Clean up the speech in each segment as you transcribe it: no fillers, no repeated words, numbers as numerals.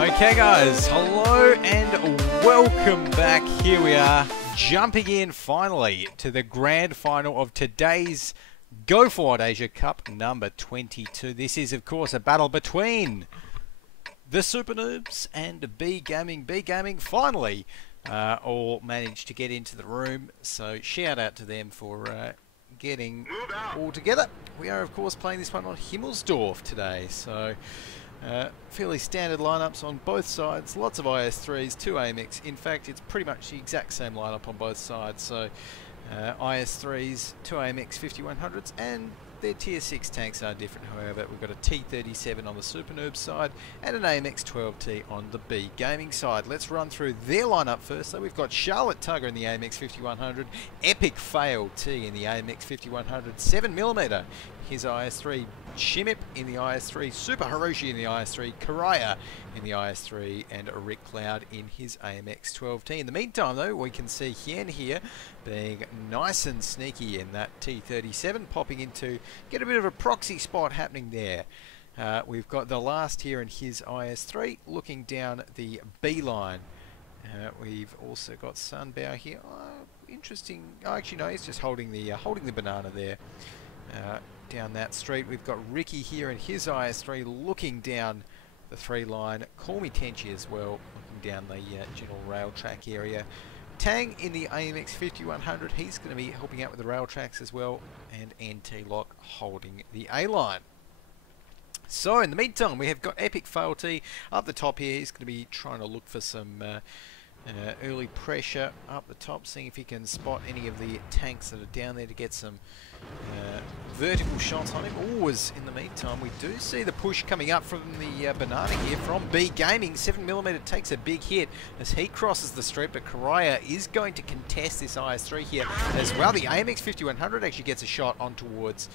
Okay guys, hello and welcome back. Here we are, jumping in finally to the grand final of today's Go4WoT Asia Cup number 22. This is of course a battle between the SuperNoobs and B Gaming. B Gaming finally all managed to get into the room, so shout out to them for getting all together. We are of course playing this one on Himmelsdorf today, so fairly standard lineups on both sides, lots of IS3s, 2 AMX. In fact, it's pretty much the exact same lineup on both sides. So IS3s, 2 AMX 5100s, and their tier 6 tanks are different. However, we've got a T37 on the SuperNoobs side and an AMX 12T on the B Gaming side. Let's run through their lineup first. So we've got Charlotte Tugger in the AMX 5100, Epic Fail T in the AMX 5100, 7mm his IS3, Shimip in the IS3, Super Hiroshi in the IS3, Karaya in the IS3, and Rick Cloud in his AMX 12T. In the meantime though, we can see Hien here being nice and sneaky in that T37, popping into, get a bit of a proxy spot happening there. We've got the last here in his IS3 looking down the B line. We've also got Sunbow here. Interesting. Oh, actually no, he's just holding the banana there. Down that street, we've got Ricky here in his IS3 looking down the 3 line. Call Me Tenchi as well, looking down the general rail track area. Tang in the AMX 5100, he's going to be helping out with the rail tracks as well, and NT Lock holding the A line. So in the meantime, we have got Epic Fail T up the top here. He's going to be trying to look for some early pressure up the top, seeing if he can spot any of the tanks that are down there to get some vertical shots on him. Always in the meantime, we do see the push coming up from the banana here from B Gaming. 7mm takes a big hit as he crosses the street, but Karaya is going to contest this IS3 here as well. The AMX 5100 actually gets a shot on towards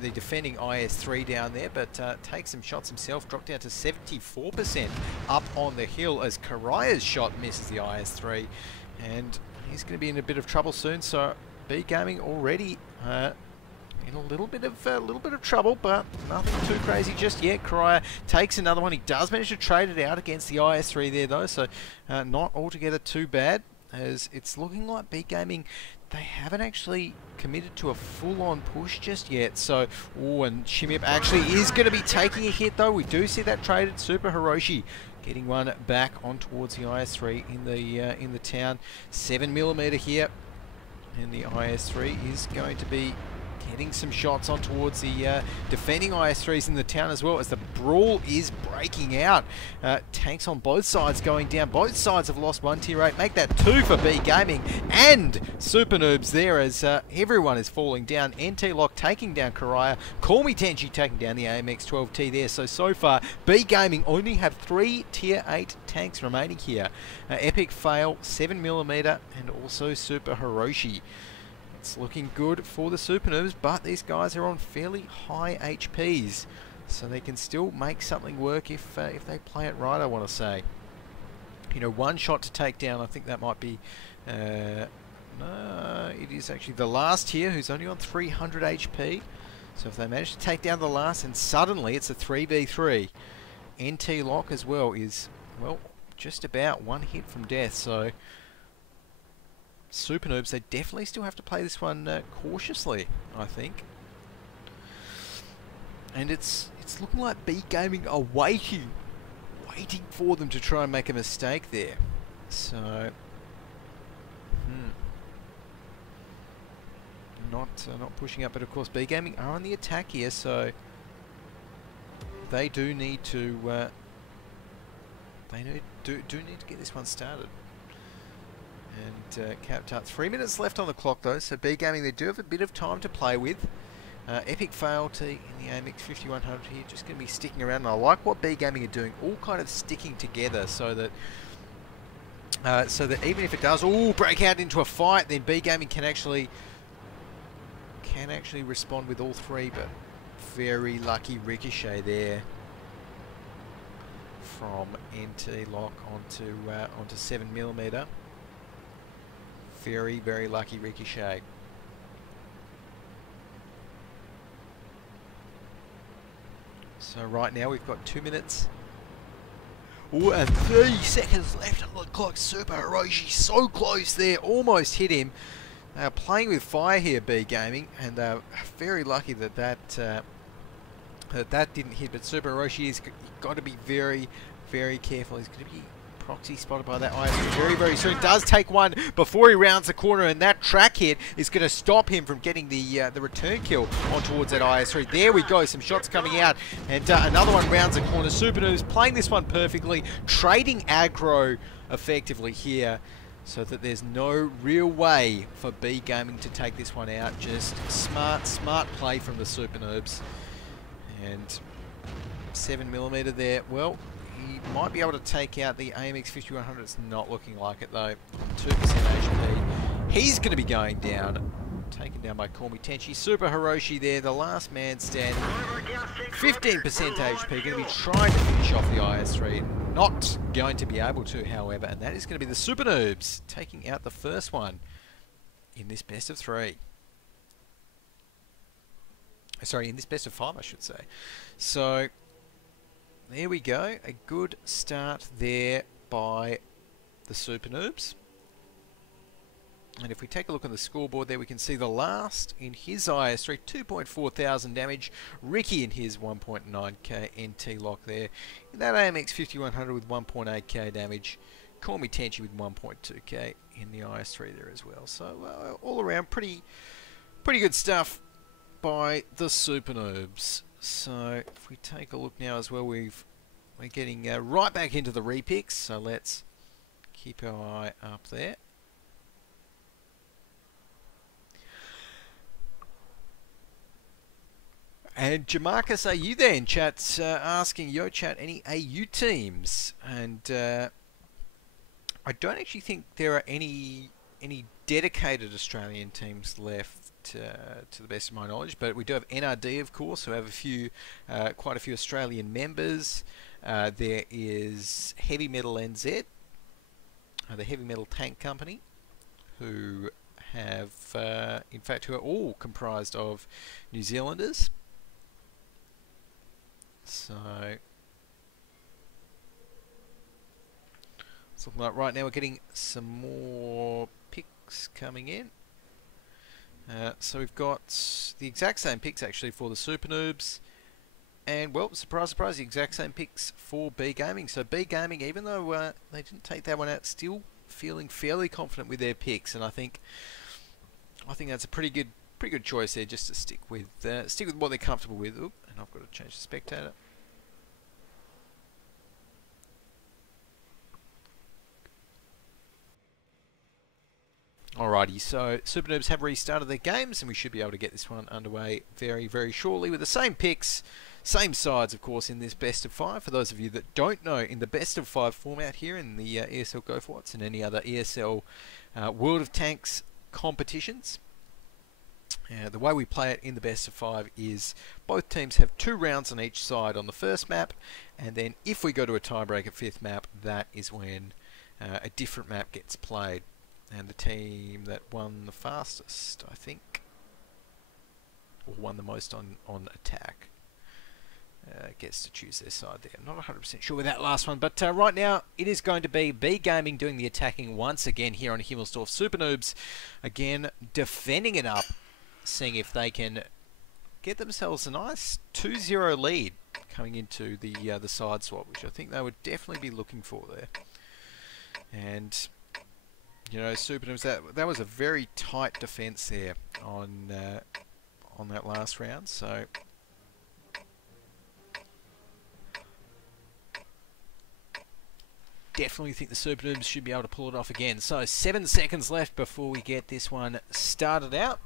the defending IS3 down there, but takes some shots himself, dropped down to 74% up on the hill as Karaya's shot misses the IS3, and he's going to be in a bit of trouble soon. So B Gaming already in a little bit of trouble, but nothing too crazy just yet. Karaya takes another one. He does manage to trade it out against the IS3 there though, so not altogether too bad, as it's looking like B Gaming, they haven't actually committed to a full-on push just yet. So, and Shimip actually is going to be taking a hit though. We do see that traded. Super Hiroshi getting one back on towards the IS3 in the town. 7mm here, and the IS3 is going to be getting some shots on towards the defending IS3s in the town as well, as the brawl is breaking out. Tanks on both sides going down. Both sides have lost 1 tier 8. Make that 2 for B Gaming and SuperNoobs there, as everyone is falling down. NT Lock taking down Karaya. Call Me Tenchi taking down the AMX 12T there. So far, B Gaming only have 3 tier 8 tanks remaining here. Epic Fail, 7mm, and also Super Hiroshi. It's looking good for the SuperNoobs, but these guys are on fairly high HPs, so they can still make something work if they play it right, I want to say. You know, 1 shot to take down, I think that might be... no, it is actually the last here, who's only on 300 HP. So if they manage to take down the last, and suddenly it's a 3v3. NT Lock as well is, well, just about 1 hit from death, so... SuperNoobs, they definitely still have to play this one cautiously, I think. And it's looking like B Gaming are waiting for them to try and make a mistake there. So, not pushing up, but of course B Gaming are on the attack here, so they do need to do need to get this one started. And capped up. 3 minutes left on the clock though, so B Gaming, they do have a bit of time to play with. Epic Fail T in the AMX 5100 here, just going to be sticking around. And I like what B Gaming are doing, all kind of sticking together, so that even if it does break out into a fight, then B Gaming can actually respond with all 3. But very lucky ricochet there from NT Lock onto 7mm. Very, very lucky ricochet. So right now we've got 2 minutes Ooh, and 30 seconds left on the clock. Super Hiroshi so close there, almost hit him. They are playing with fire here, B Gaming, and they're very lucky that that didn't hit. But Super Hiroshi has got to be very, very careful. He's going to be proxy spotted by that IS very, very soon. Does take one before he rounds the corner, and that track hit is going to stop him from getting the return kill on towards that IS3. There we go, some shots coming out, and another one rounds the corner. SuperNoobs playing this one perfectly, trading aggro effectively here, so that there's no real way for B Gaming to take this one out. Just smart play from the SuperNoobs. And 7mm there. Well, he might be able to take out the AMX 5100. It's not looking like it though. 2% HP. He's going to be going down. Taken down by Call Me Tenchi. Super Hiroshi there, the last man standing. 15% HP. Going to be trying to finish off the IS3. Not going to be able to, however. And that is going to be the SuperNoobs taking out the first one in this best of 3. Sorry, in this best of 5, I should say. So, there we go. A good start there by the SuperNoobs. And if we take a look on the scoreboard there, we can see the last in his IS3, 2.4 thousand damage. Ricky in his 1.9k NT lock there. In that AMX 5100 with 1.8k damage. Call Me Tenchi with 1.2k in the IS3 there as well. So, all around, pretty good stuff by the SuperNoobs. So if we take a look now as well, we're getting right back into the repicks. So let's keep our eye up there. And Jamarcus, are you there in chat? Asking yo chat any AU teams? And I don't actually think there are any dedicated Australian teams left. To the best of my knowledge, but we do have NRD, of course, who have quite a few Australian members. There is Heavy Metal NZ, the Heavy Metal Tank Company, who have, in fact, who are all comprised of New Zealanders. So, it's looking like right now we're getting some more picks coming in. So we've got the exact same picks actually for the SuperNoobs, and well, surprise, surprise, the exact same picks for B Gaming. So B Gaming, even though they didn't take that one out, still feeling fairly confident with their picks, and I think that's a pretty good choice there, just to stick with what they're comfortable with. Oop, and I've got to change the spectator. Alrighty, so SuperNoobs have restarted their games, and we should be able to get this one underway very, very shortly with the same picks, same sides, of course, in this best of 5. For those of you that don't know, in the best of 5 format here in the ESL Go4WoT and any other ESL World of Tanks competitions, the way we play it in the best of 5 is both teams have 2 rounds on each side on the first map, and then if we go to a tiebreaker 5th map, that is when a different map gets played. And the team that won the fastest, I think, or won the most on attack, gets to choose their side there. I'm not 100% sure with that last one, but right now it is going to be B Gaming doing the attacking once again here on Himmelsdorf. SuperNoobs, again, defending it up, seeing if they can get themselves a nice 2-0 lead coming into the side swap, which I think they would definitely be looking for there. And you know, SuperNoobs, that was a very tight defense there on that last round. So definitely think the SuperNoobs should be able to pull it off again. So 7 seconds left before we get this one started out.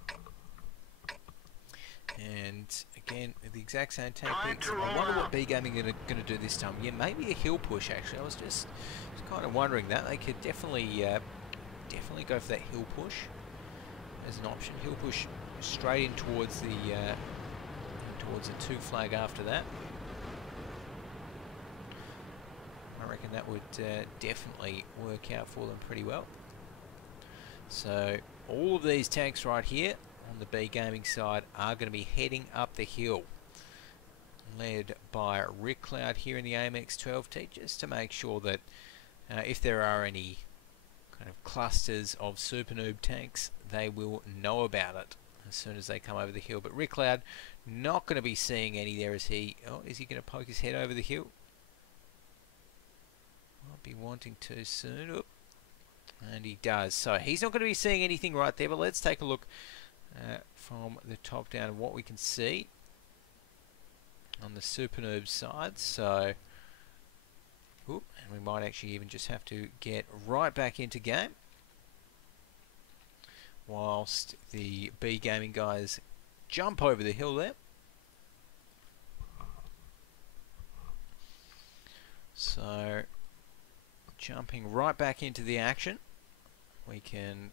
And again, the exact same tank picks. I wonder what B Gaming are going to do this time. Yeah, maybe a hill push actually. I was just kind of wondering that. They could definitely go for that hill push as an option. Hill push straight in towards the 2 flag after that. I reckon that would definitely work out for them pretty well. So all of these tanks right here on the B Gaming side are going to be heading up the hill. led by Rick Cloud here in the AMX 12T, just to make sure that if there are any kind of clusters of Super Noob tanks, they will know about it as soon as they come over the hill. But Rick Cloud not going to be seeing any there as he... Oh, is he going to poke his head over the hill? Might be wanting to soon. Oop. And he does. So he's not going to be seeing anything right there, but let's take a look from the top down of what we can see on the SuperNoobs side. So, and we might actually even just have to get right back into game whilst the B Gaming guys jump over the hill there. So, jumping right back into the action, we can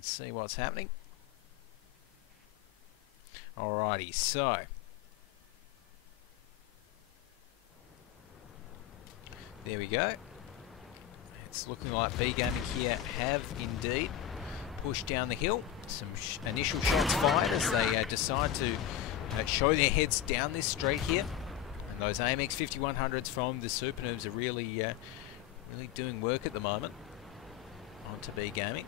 see what's happening. Alrighty, so there we go. It's looking like B Gaming here have indeed pushed down the hill. Some initial shots fired as they decide to show their heads down this straight here. And those AMX 5100s from the SuperNoobs are really, really doing work at the moment onto B Gaming.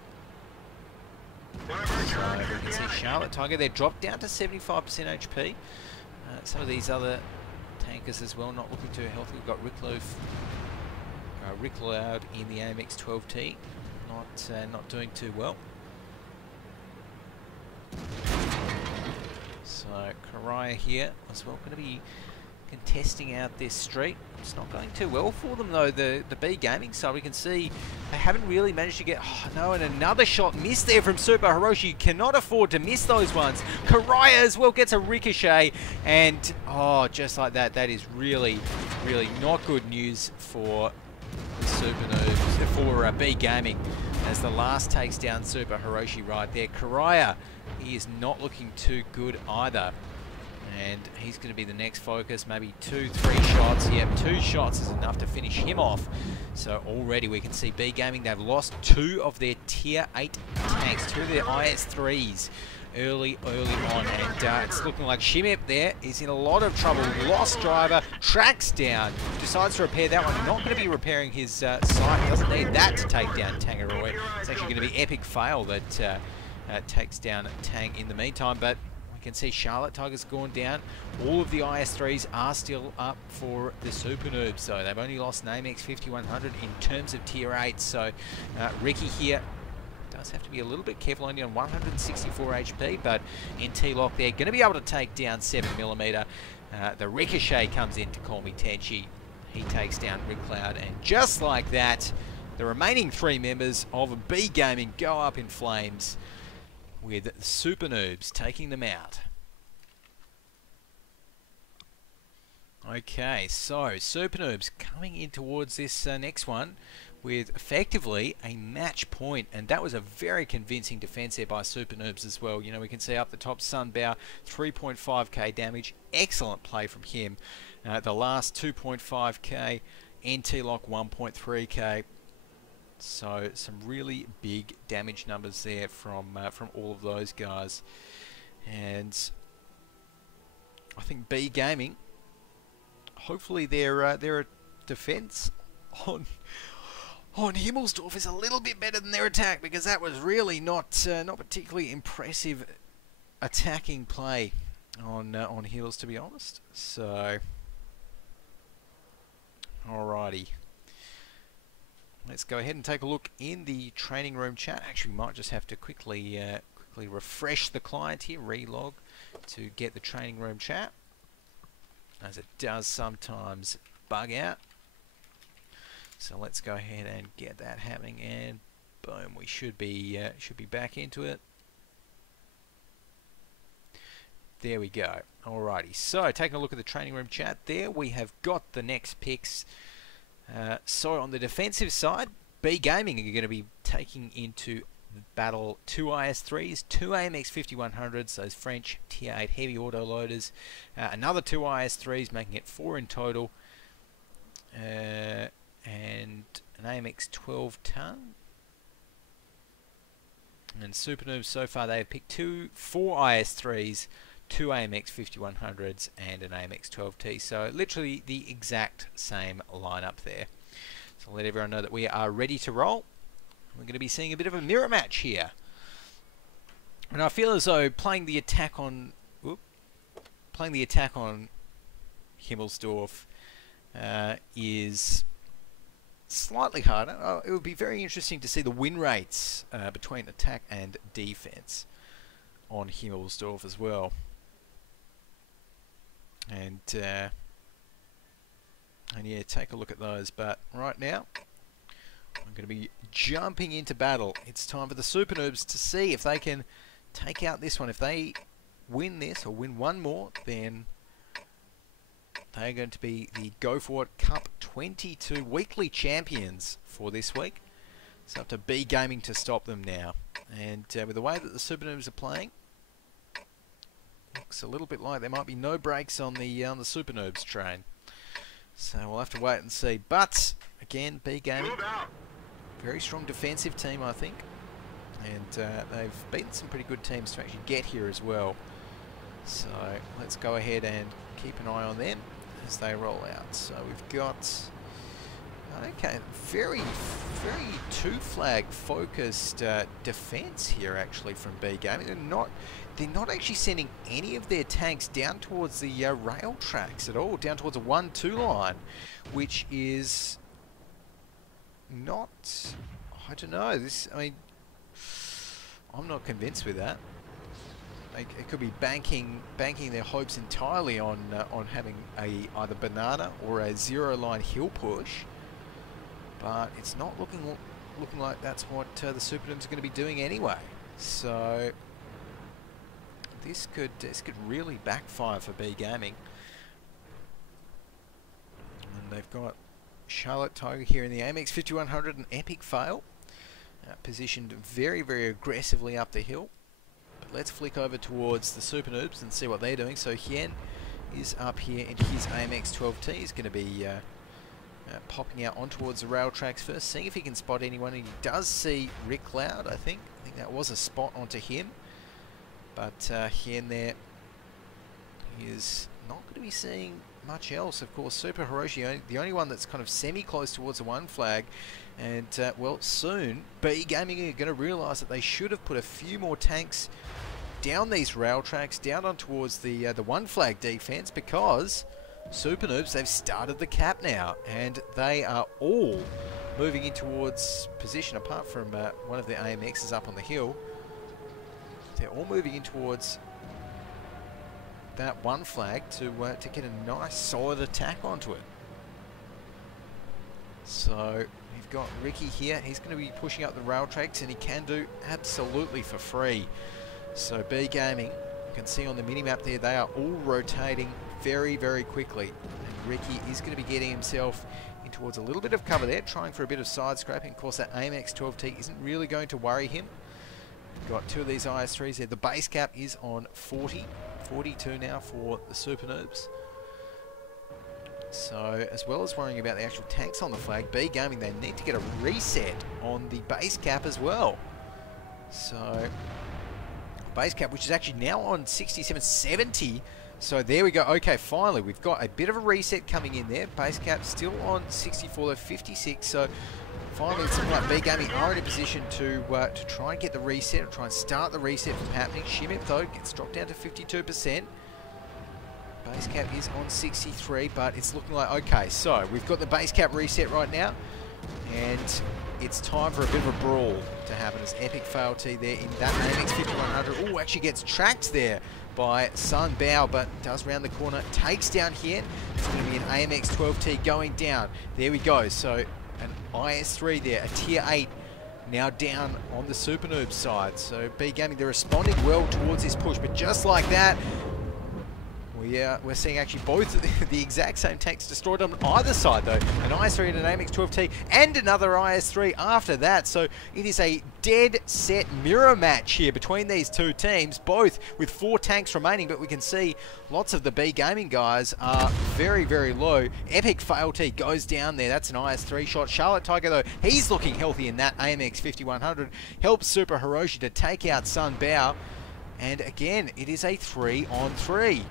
So we can see Charlotte Tiger there dropped down to 75% HP. Some of these other tankers as well not looking too healthy. We've got Rick Loud in the AMX 12T, not doing too well. So Karaya here as well, going to be contesting out this street. It's not going too well for them though, the B Gaming side. We can see they haven't really managed to get... Oh no, and another shot missed there from Super Hiroshi. You cannot afford to miss those ones. Karaya as well gets a ricochet, and oh, just like that, that is really, really not good news for the SuperNoobs, for B Gaming, as the last takes down Super Hiroshi right there. Karaya, he is not looking too good either. And he's going to be the next focus, maybe 2-3 shots. Yep, 2 shots is enough to finish him off. So already we can see B Gaming, they've lost 2 of their Tier 8 tanks, 2 of their IS-3s early on. And it's looking like Shimip there is in a lot of trouble. Lost driver, tracks down, decides to repair that one. Not going to be repairing his sight. Doesn't need that to take down Tangaroy. It's actually going to be epic fail that takes down Tang in the meantime. But we can see Charlotte Tiger's gone down. All of the IS-3s are still up for the SuperNoobs, so they've only lost an AMX 5100 in terms of Tier 8. So Ricky here does have to be a little bit careful, only on 164 HP, but NT Lock there, going to be able to take down 7mm. The Ricochet comes in to call me Tenchi. He takes down Rick Cloud, and just like that, the remaining 3 members of B Gaming go up in flames, with the SuperNoobs taking them out. Okay, so SuperNoobs coming in towards this next one with effectively a match point, and that was a very convincing defense there by SuperNoobs as well. You know, we can see up the top Sunbow, 3.5k damage, excellent play from him. The last 2.5k, NT Lock 1.3k. So some really big damage numbers there from all of those guys, and I think B Gaming, hopefully their defense on Himmelsdorf is a little bit better than their attack, because that was really not particularly impressive attacking play on Hills, to be honest. So alrighty. Let's go ahead and take a look in the training room chat. Actually, we might just have to quickly refresh the client here, relog, to get the training room chat, as it does sometimes bug out. So let's go ahead and get that happening, and boom, we should be back into it. There we go. Alrighty. So taking a look at the training room chat, there we have got the next picks. So on the defensive side, B Gaming are going to be taking into battle 2 IS-3s, 2 AMX 5100s, those French Tier 8 heavy autoloaders, another 2 IS-3s, making it 4 in total, and an AMX 12 ton. And SuperNoobs so far they have picked 4 IS3s, 2 AMX 5100s and an AMX 12T. So literally the exact same lineup there. So I'll let everyone know that we are ready to roll. We're going to be seeing a bit of a mirror match here. And I feel as though playing the attack on Himmelsdorf is slightly harder. It would be very interesting to see the win rates between attack and defense on Himmelsdorf as well. And yeah, take a look at those. But right now, I'm going to be jumping into battle. It's time for the SuperNoobs to see if they can take out this one. If they win this or win one more, then they're going to be the Go4WoT Cup 22 weekly champions for this week. It's up to B Gaming to stop them now. And with the way that the SuperNoobs are playing, looks a little bit like there might be no brakes on the SuperNoobs train. So we'll have to wait and see. But again, B Gaming, very strong defensive team, I think. And they've beaten some pretty good teams to actually get here as well. So let's go ahead and keep an eye on them as they roll out. So we've got, okay, very two-flag focused defense here actually from B Gaming. They're not actually sending any of their tanks down towards the rail tracks at all, down towards a 1-2 line, which is not, I don't know, I mean, I'm not convinced with that. It could be banking their hopes entirely on having either banana or a 0-line hill push, but it's not looking like that's what the SuperNoobs are going to be doing anyway. So this could really backfire for B Gaming. And they've got Charlotte Tiger here in the AMX 5100, an epic fail, positioned very aggressively up the hill. Let's flick over towards the SuperNoobs and see what they're doing. So Hien is up here in his AMX 12T. He's going to be popping out on towards the rail tracks first, seeing if he can spot anyone. And he does see Rick Cloud, I think. I think that was a spot onto him. But Hien there, he is not going to be seeing much else. Of course, Super Hiroshi, the only one that's kind of semi-close towards the 1 flag. And, well, soon, B Gaming are going to realise that they should have put a few more tanks down these rail tracks, down on towards the 1 flag defence, because SuperNoobs, they've started the cap now, and they are all moving in towards position, apart from one of the AMXs up on the hill. They're all moving in towards that 1 flag to get a nice solid attack onto it. So we've got Ricky here. He's going to be pushing up the rail tracks, and he can do absolutely for free. So B Gaming, you can see on the mini-map there, they are all rotating very quickly. And Ricky is going to be getting himself in towards a little bit of cover there, trying for a bit of side scraping. Of course, that AMX 12T isn't really going to worry him. We've got 2 of these IS3s there. The base cap is on 40, 42 now for the SuperNoobs. So, as well as worrying about the actual tanks on the flag, B Gaming, they need to get a reset on the base cap as well. So, base cap, which is actually now on 67, 70. So there we go. Okay, finally, we've got a bit of a reset coming in there. Base cap still on 64, though 56. So finally, it's like B Gaming are in a position to try and get the reset, or try and start the reset from happening. Shimip, though, gets dropped down to 52%. Base cap is on 63, but it's looking like, okay, so we've got the base cap reset right now, and it's time for a bit of a brawl to happen as Epic Fail T there in that AMX 5100. Oh, actually gets tracked there by Sun Bao, but does round the corner, takes down here. It's going to be an AMX 12T going down. There we go. So an IS3 there, a tier 8 now down on the SuperNoobs side. So B Gaming, they're responding well towards this push, but just like that, We're seeing actually both the exact same tanks destroyed on either side though. An IS-3 and an AMX-12T and another IS-3 after that. So it is a dead set mirror match here between these two teams, both with 4 tanks remaining, but we can see lots of the B Gaming guys are very, very low. Epic Failty goes down there. That's an IS-3 shot. Charlotte Tiger though, he's looking healthy in that AMX-5100. Helps Super Hiroshi to take out Sun Bao. And again, it is a 3-on-3.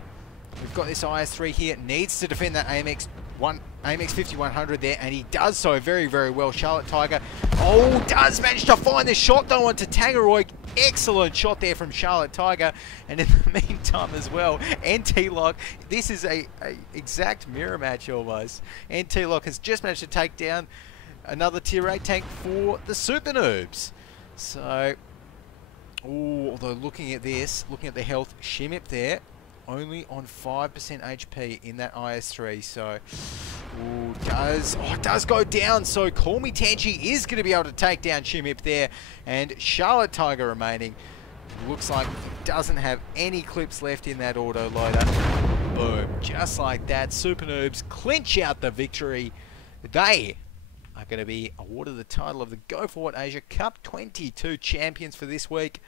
We've got this IS-3 here, needs to defend that AMX-5100 there, and he does so very, very well. Charlotte Tiger, does manage to find the shot though onto Tangaroy. Excellent shot there from Charlotte Tiger. And in the meantime as well, NT-Lock, this is a exact mirror match almost. NT-Lock has just managed to take down another tier 8 tank for the SuperNoobs. So, although looking at this, looking at the health, Shimip there, only on 5% HP in that IS-3, so it does go down. So Call Me Tanchi is going to be able to take down Shimip there, and Charlotte Tiger remaining. Looks like he doesn't have any clips left in that auto loader. Boom, just like that, SuperNoobs clinch out the victory. They are going to be awarded the title of the Go4WoT Asia Cup 22 champions for this week.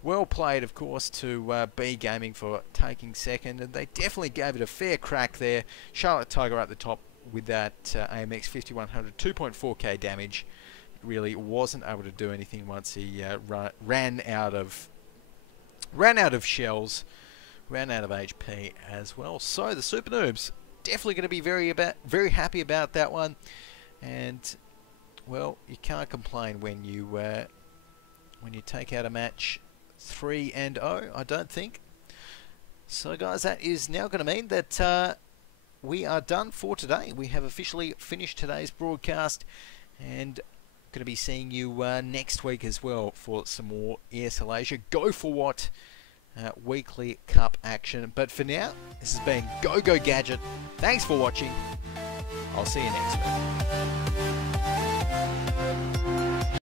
Well played, of course, to B Gaming for taking second, and they definitely gave it a fair crack there. Charlotte Tiger at the top with that AMX 5100, 2.4k damage. It really wasn't able to do anything once he ran out of shells, ran out of HP as well. So the SuperNoobs definitely going to be very happy about that one, and well, you can't complain when you take out a match 3-0, I don't think. So guys, that is now going to mean that we are done for today. We have officially finished today's broadcast, and going to be seeing you next week as well for some more ESL Asia Go4WoT weekly cup action. But for now, this has been Go Gadget. Thanks for watching. I'll see you next week.